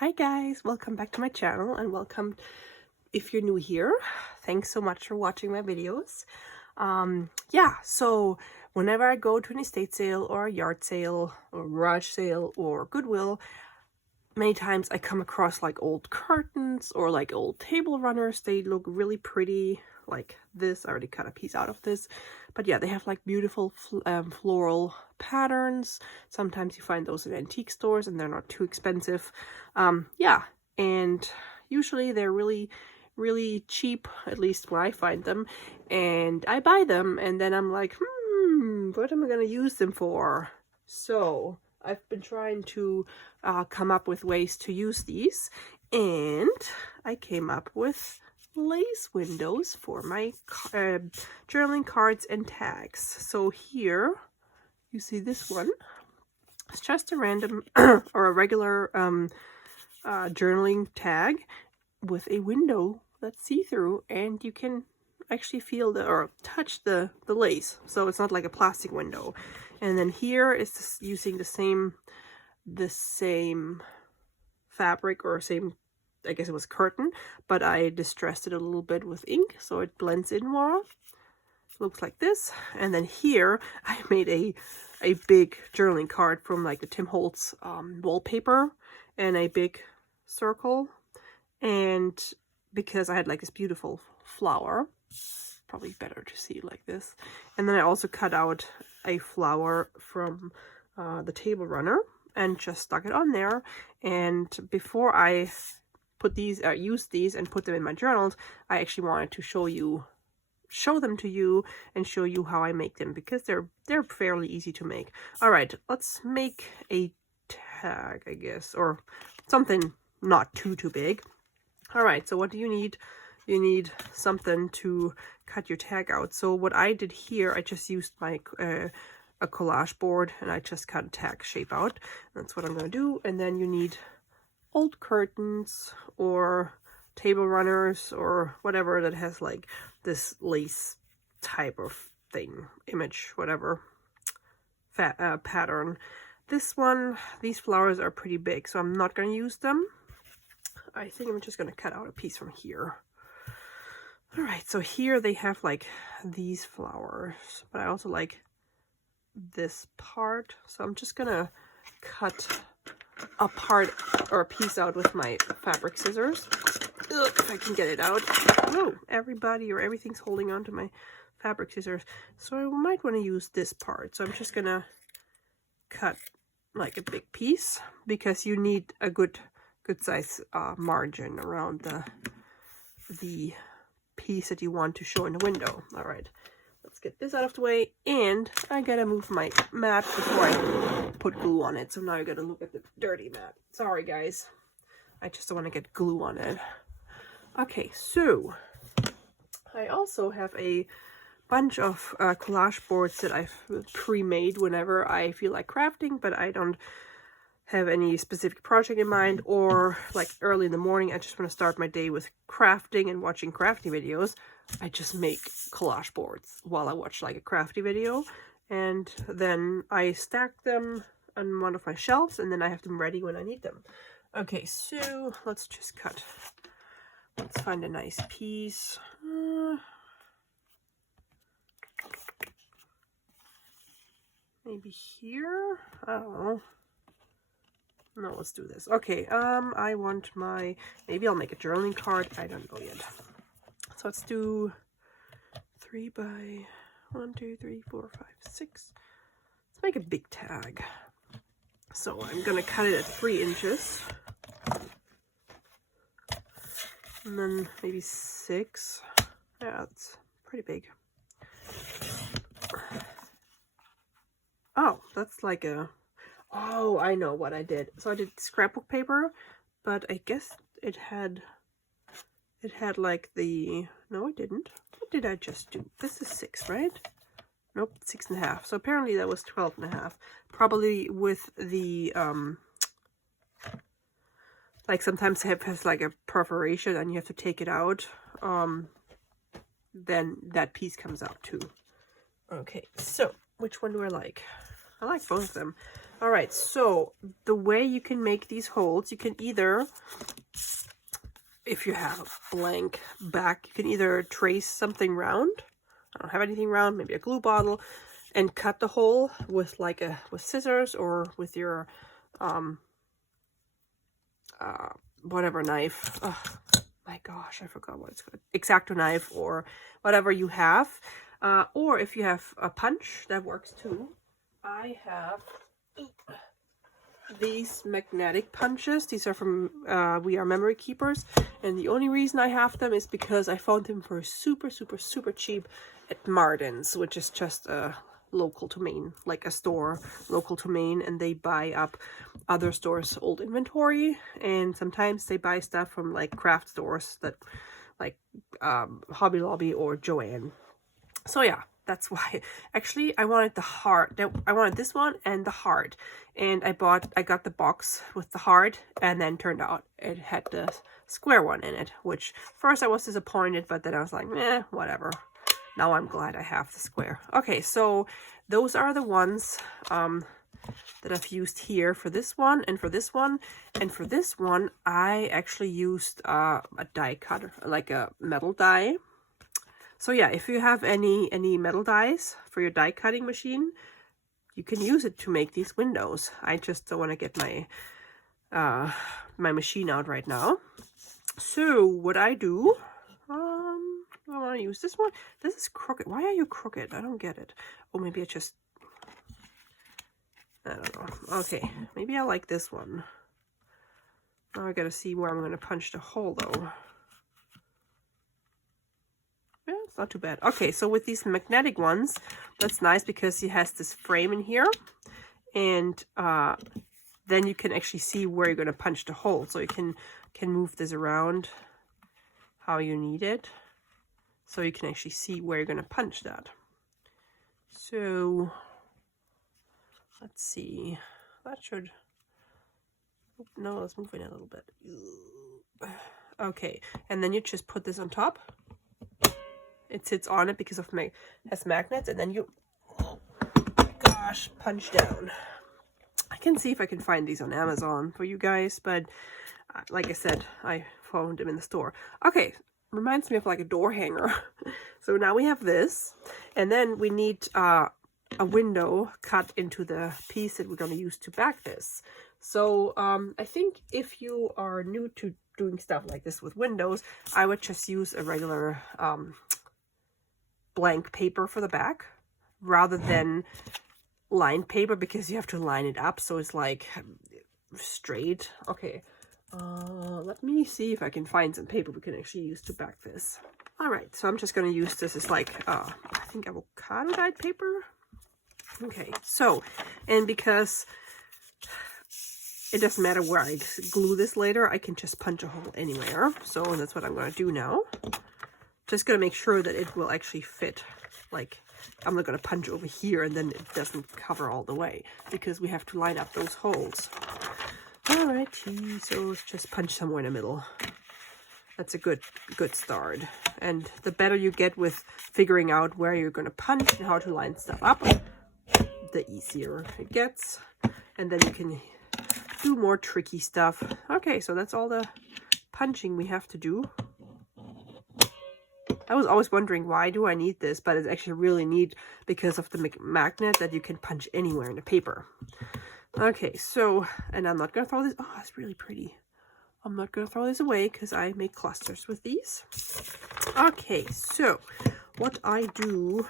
Hi guys, welcome back to my channel and welcome if you're new here. Thanks so much for watching my videos. So whenever I go to an estate sale or a yard sale or garage sale or Goodwill, many times I come across like old curtains or like old table runners. They look really pretty like this. I already cut a piece out of this, but yeah, they have like beautiful floral patterns. Sometimes you find those in antique stores and they're not too expensive. And usually they're really cheap, at least when I find them, and I buy them and then I'm like, what am I gonna use them for? So I've been trying to come up with ways to use these, and I came up with lace windows for my journaling cards and tags. So here you see this one. It's just a random or a regular journaling tag with a window that's see-through, and you can actually feel or touch the lace, so it's not like a plastic window. And then here is using the same fabric, or same, I guess it was curtain, but I distressed it a little bit with ink so it blends in more. Looks like this. And then here I made a big journaling card from like the Tim Holtz wallpaper, and a big circle, and because I had like this beautiful flower, probably better to see it like this. And then I also cut out a flower from the table runner and just stuck it on there. And before I put these, use these and put them in my journals, I actually wanted to show them to you and show you how I make them, because they're fairly easy to make. All right, let's make a tag, I guess, or something not too big. All right, so what do you need? You need something to cut your tag out. So what I did here, I just used my a collage board, and I just cut a tag shape out. That's what I'm going to do. And then you need old curtains or table runners or whatever that has like this lace type of thing, image, whatever, pattern. This one, these flowers are pretty big, so I'm not going to use them. I think I'm just going to cut out a piece from here. All right, so here they have like these flowers, but I also like this part. So I'm just going to cut a part or a piece out with my fabric scissors. Ugh, if I can get it out. Oh, everybody or everything's holding on to my fabric scissors. So I might want to use this part. So I'm just going to cut like a big piece, because you need a good size margin around the piece that you want to show in the window. All right, let's get this out of the way, and I gotta move my mat before I put glue on it. So now I gotta look at the dirty mat. Sorry guys, I just don't want to get glue on it. Okay, so I also have a bunch of collage boards that I've pre-made whenever I feel like crafting, but I don't have any specific project in mind, or like early in the morning I just want to start my day with crafting and watching crafty videos. I just make collage boards while I watch like a crafty video, and then I stack them on one of my shelves, and then I have them ready when I need them. Okay, so let's just cut. Let's find a nice piece. Maybe here? I don't know. No, let's do this. Okay, I want my, maybe I'll make a journaling card. I don't know yet. So let's do 3 by 1, 2, 3, 4, 5, 6. Let's make a big tag. So I'm gonna cut it at 3 inches. And then maybe 6. Yeah, it's pretty big. Oh, that's like a, oh, I know what I did. So I did scrapbook paper, but I guess it had like the, no, it didn't. What did I just do? This is 6, right? Nope, 6.5. So apparently that was 12.5. Probably with the, like sometimes it has like a perforation and you have to take it out. Then that piece comes out too. Okay, so which one do I like? I like both of them. All right, so the way you can make these holes, you can either, if you have a blank back, you can either trace something round. I don't have anything round, maybe a glue bottle, and cut the hole with like with scissors or with your whatever knife. Oh my gosh, I forgot what it's called. X-Acto knife or whatever you have. Or if you have a punch, that works too. I have these magnetic punches. These are from We Are Memory Keepers, and the only reason I have them is because I found them for super cheap at Martin's, which is just local to Maine, like a store local to Maine, and they buy up other stores' old inventory, and sometimes they buy stuff from like craft stores that like Hobby Lobby or Joann. So yeah, that's why. Actually, I wanted the heart. I wanted this one and the heart, and I got the box with the heart, and then turned out it had the square one in it, which first I was disappointed, but then I was like, eh, whatever. Now I'm glad I have the square. Okay, so those are the ones that I've used here for this one and for this one. And for this one, I actually used a die cutter, like a metal die. So yeah, if you have any metal dies for your die cutting machine, you can use it to make these windows. I just don't want to get my my machine out right now. So what I do, I want to use this one. This is crooked. Why are you crooked? I don't get it. Oh, maybe I don't know. Okay, maybe I like this one. Now I gotta see where I'm gonna punch the hole though. Yeah, it's not too bad. Okay, so with these magnetic ones, that's nice because it has this frame in here, and then you can actually see where you're gonna punch the hole. So you can move this around how you need it, so you can actually see where you're gonna punch that. So let's see. That should. No, let's move it a little bit. Okay, and then you just put this on top. It sits on it because it has magnets, and then you, oh gosh, punch down. I can see if I can find these on Amazon for you guys, but like I said, I found them in the store. Okay, reminds me of like a door hanger. So now we have this, and then we need a window cut into the piece that we're going to use to back this. So I think if you are new to doing stuff like this with windows, I would just use a regular blank paper for the back rather than lined paper, because you have to line it up so it's like straight. Okay, let me see if I can find some paper we can actually use to back this. All right, so I'm just going to use this as like I think avocado dyed paper. Okay, so, and because it doesn't matter where I glue this later, I can just punch a hole anywhere. So that's what I'm going to do now. Just going to make sure that it will actually fit. Like, I'm not going to punch over here and then it doesn't cover all the way, because we have to line up those holes. Alrighty, so let's just punch somewhere in the middle. That's a good start. And the better you get with figuring out where you're going to punch and how to line stuff up, the easier it gets. And then you can do more tricky stuff. Okay, so that's all the punching we have to do. I was always wondering, why do I need this? But it's actually really neat because of the magnet that you can punch anywhere in the paper. Okay, so, and I'm not going to throw this. Oh, it's really pretty. I'm not going to throw this away because I make clusters with these. Okay, so what I do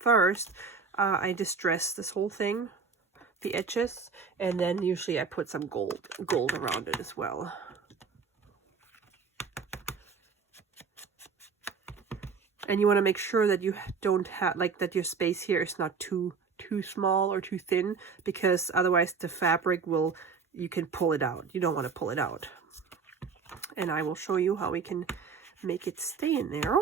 first, I distress this whole thing, the edges, and then usually I put some gold around it as well. And you want to make sure that you don't have, like, that your space here is not too small or too thin, because otherwise the fabric will, you can pull it out. You don't want to pull it out. And I will show you how we can make it stay in there.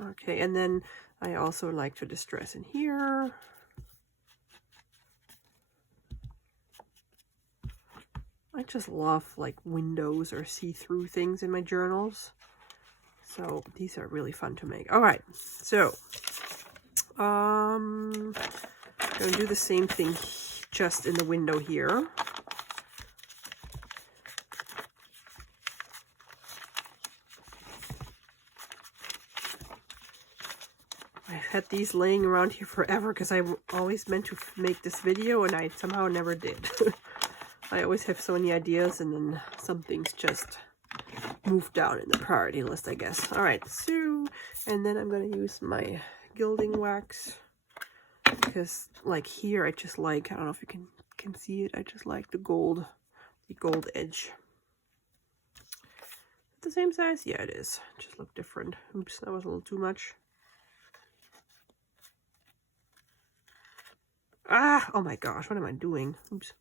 Okay, and then I also like to distress in here. I just love like windows or see-through things in my journals. So these are really fun to make. All right, so I'm gonna do the same thing just in the window here. I've had these laying around here forever because I always meant to make this video and I somehow never did. I always have so many ideas and then some things just move down in the priority list, I guess. All right, so, and then I'm going to use my gilding wax because like here, I just like, I don't know if you can see it. I just like the gold edge. The same size? Yeah, it is. Just look different. Oops, that was a little too much. Ah, oh my gosh, what am I doing? Oops.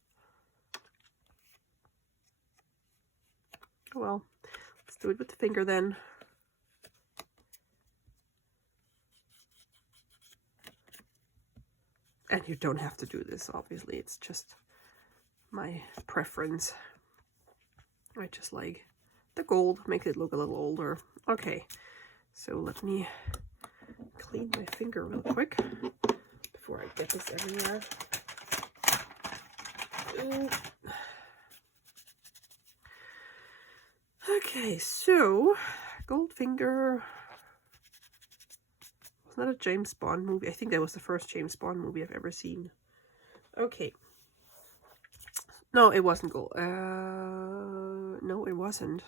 Oh well, let's do it with the finger then. And you don't have to do this, obviously. It's just my preference. I just like the gold, makes it look a little older. Okay, so let me clean my finger real quick before I get this everywhere. Ooh. Okay, so Goldfinger. Was that a James Bond movie? I think that was the first James Bond movie I've ever seen. Okay. No, it wasn't gold. No, it wasn't.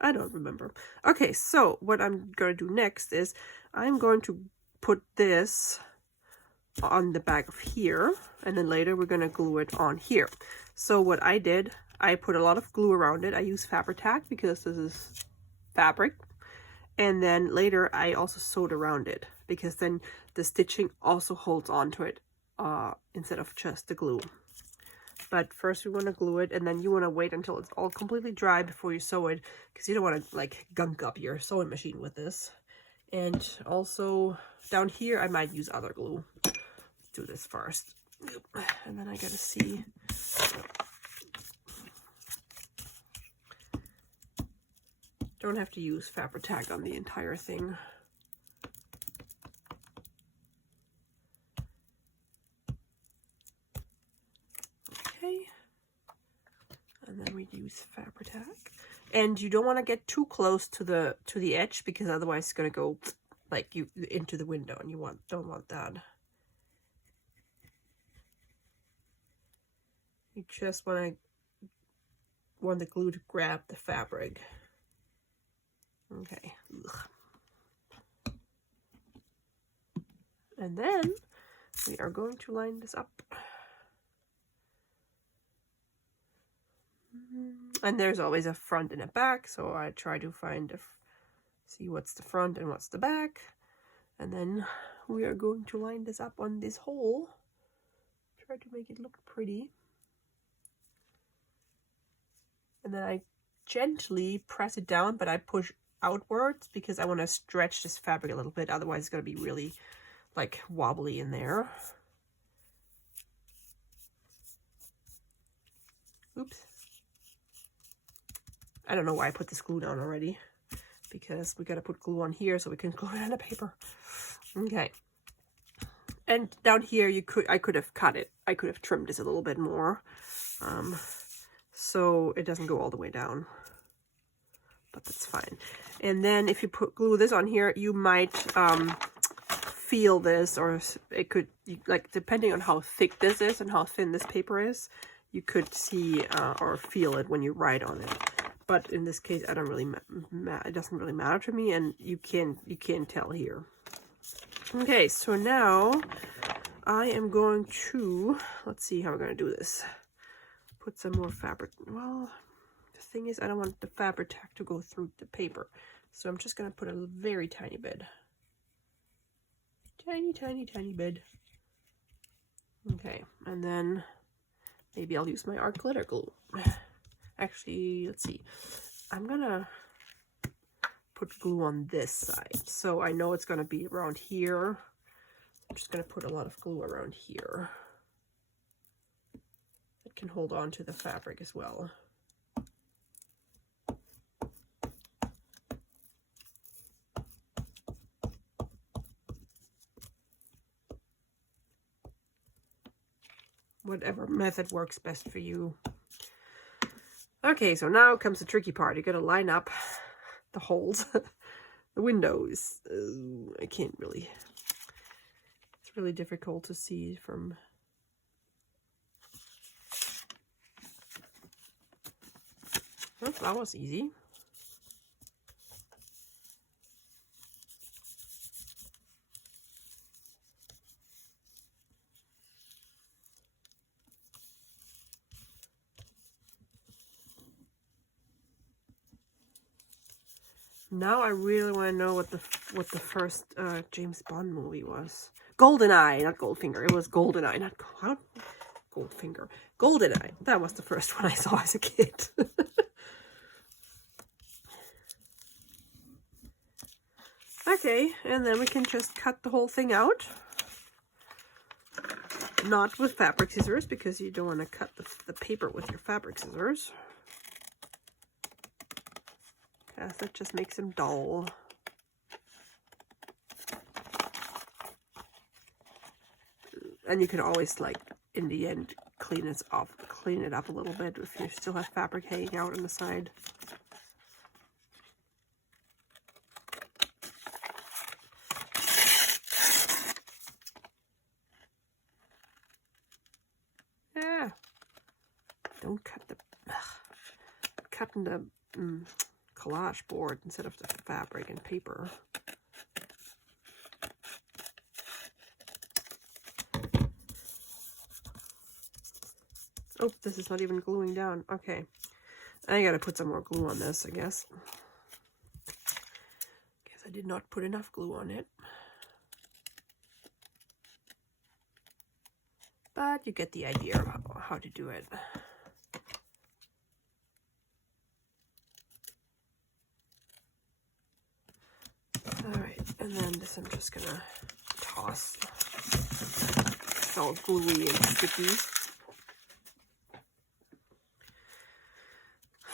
I don't remember. Okay, so what I'm going to do next is I'm going to put this on the back of here, and then later we're going to glue it on here. So what I did, I put a lot of glue around it. I use Fabri-Tac because this is fabric. And then later I also sewed around it because then the stitching also holds on to it instead of just the glue. But first we want to glue it, and then you want to wait until it's all completely dry before you sew it, because you don't want to like gunk up your sewing machine with this. And also down here I might use other glue. Let's do this first. And then I gotta see. Don't have to use Fabri-Tac on the entire thing. Okay. And then we use Fabri-Tac. And you don't want to get too close to the edge, because otherwise it's gonna go like you into the window, and you don't want that. You just want the glue to grab the fabric. Okay. Ugh. And then we are going to line this up. And there's always a front and a back, so I try to see what's the front and what's the back. And then we are going to line this up on this hole. Try to make it look pretty. And then I gently press it down, but I push outwards because I want to stretch this fabric a little bit. Otherwise it's going to be really like wobbly in there. Oops. I don't know why I put this glue down already, because we got to put glue on here so we can glue it on the paper. Okay. And down here I could have cut it. I could have trimmed this a little bit more. So it doesn't go all the way down, but that's fine. And then if you glue this on here, you might feel this, or it could, like, depending on how thick this is and how thin this paper is, you could see or feel it when you write on it. But in this case, I don't really it doesn't really matter to me, and you can tell here. Okay, so now I am going to, let's see how we're going to do this. Put some more fabric. Well, the thing is, I don't want the Fabri-Tac to go through the paper, so I'm just going to put a very tiny bit. Tiny bit. Okay, and then maybe I'll use my art glitter glue. Actually, let's see. I'm gonna put glue on this side, so I know it's gonna be around here. I'm just gonna put a lot of glue around here. It can hold on to the fabric as well. whatever method works best for you. Okay, so now comes the tricky part. You're gonna line up the holes, the windows. I can't really, it's really difficult to see from. Oh, that was easy. Now I really want to know what the first James Bond movie was. GoldenEye, not Goldfinger. It was GoldenEye, not Goldfinger. GoldenEye. That was the first one I saw as a kid. Okay, and then we can just cut the whole thing out. Not with fabric scissors, because you don't want to cut the paper with your fabric scissors. Because that just makes them dull. And you can always, like, in the end, clean it up a little bit if you still have fabric hanging out on the side. Yeah. Don't cut cutting the collage board instead of the fabric and paper. Oh, this is not even gluing down. Okay. I gotta put some more glue on this, I guess. Guess I did not put enough glue on it. But you get the idea of how to do it. Alright, and then this I'm just gonna toss. It's all gluey and sticky.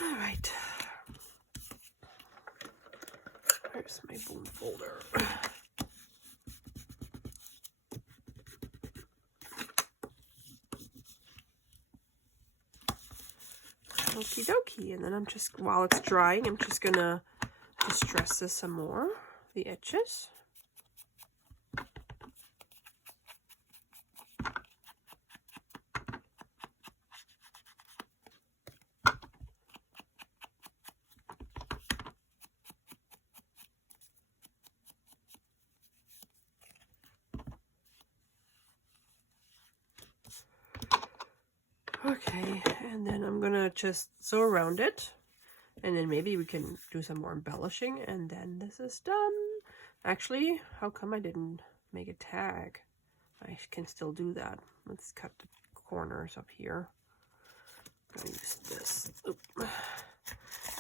Alright. Here's my boom folder. Okie dokie, and then I'm just, while it's drying, I'm just gonna distress this some more, the edges. Okay, and then I'm gonna just sew around it, and then maybe we can do some more embellishing, and then this is done. Actually, how come I didn't make a tag? I can still do that. Let's cut the corners up here. I'm gonna use this. Oop.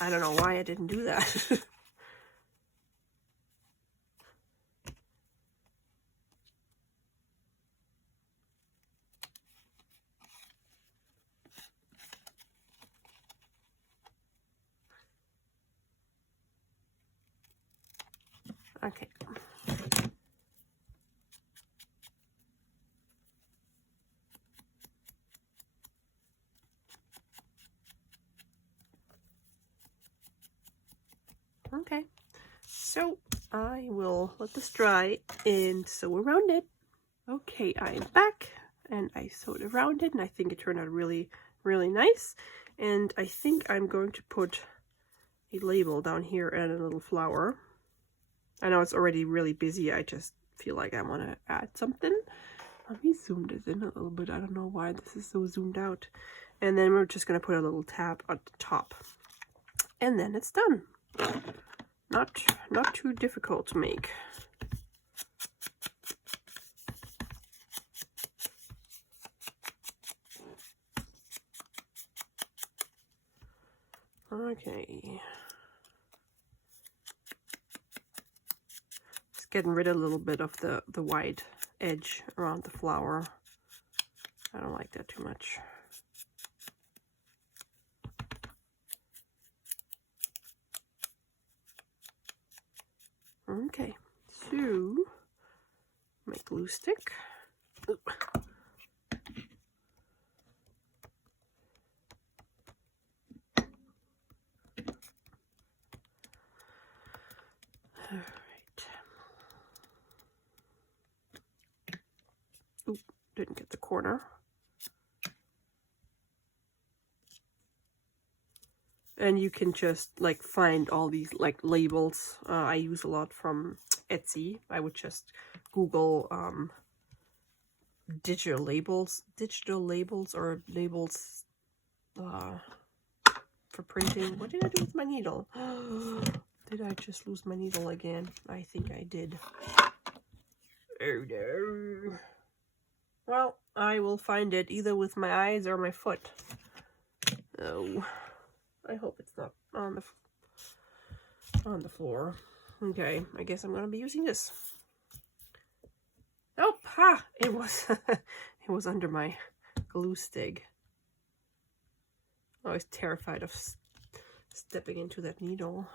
I don't know why I didn't do that. Okay. Okay, so I will let this dry and sew around it. Okay, I'm back and I sewed around it and I think it turned out really, really nice. And I think I'm going to put a label down here and a little flower. I know it's already really busy. I just feel like I want to add something. Let me zoom this in a little bit. I don't know why this is so zoomed out. And then we're just going to put a little tab at the top. And then it's done. Not too difficult to make. Okay. Just getting rid of a little bit of the white edge around the flower. I don't like that too much. Okay, so my glue stick. Oop. didn't get the corner. And you can just like find all these like labels. I use a lot from Etsy. I would just Google digital labels or labels for printing. What did I do with my needle? Did I just lose my needle again? I think I did. Oh no. Well, I will find it either with my eyes or my foot. Oh, I hope it's not on the floor. Okay, I guess I'm gonna be using this. Oh, ha! It was it was under my glue stick. I was terrified of stepping into that needle.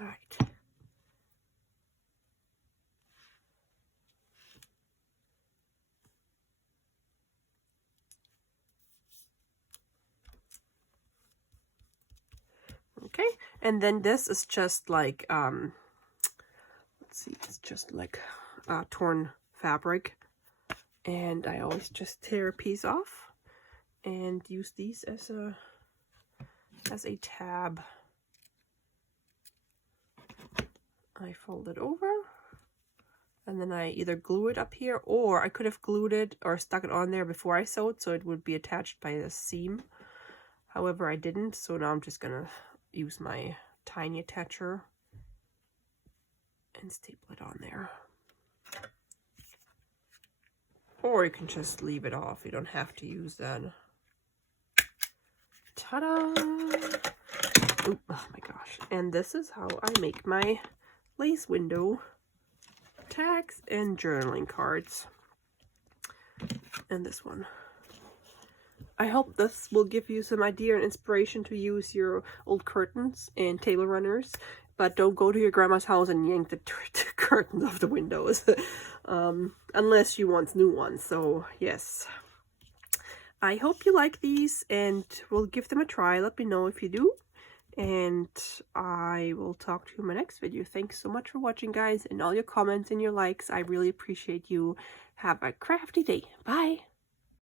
All right. Okay, and then this is just like let's see, it's just like torn fabric, and I always just tear a piece off and use these as a tab. I fold it over, and then I either glue it up here, or I could have glued it or stuck it on there before I sewed, so it would be attached by the seam. However, I didn't, so now I'm just gonna use my tiny attacher and staple it on there. Or you can just leave it off. You don't have to use that. Ta-da! Oh my gosh. And this is how I make my lace window tags and journaling cards. And this one. I hope this will give you some idea and inspiration to use your old curtains and table runners, but don't go to your grandma's house and yank the curtains off the windows, unless you want new ones. So yes, I hope you like these, and we'll give them a try. Let me know if you do, and I will talk to you in my next video. Thanks so much for watching, guys, and all your comments and your likes. I really appreciate you. Have a crafty day. Bye.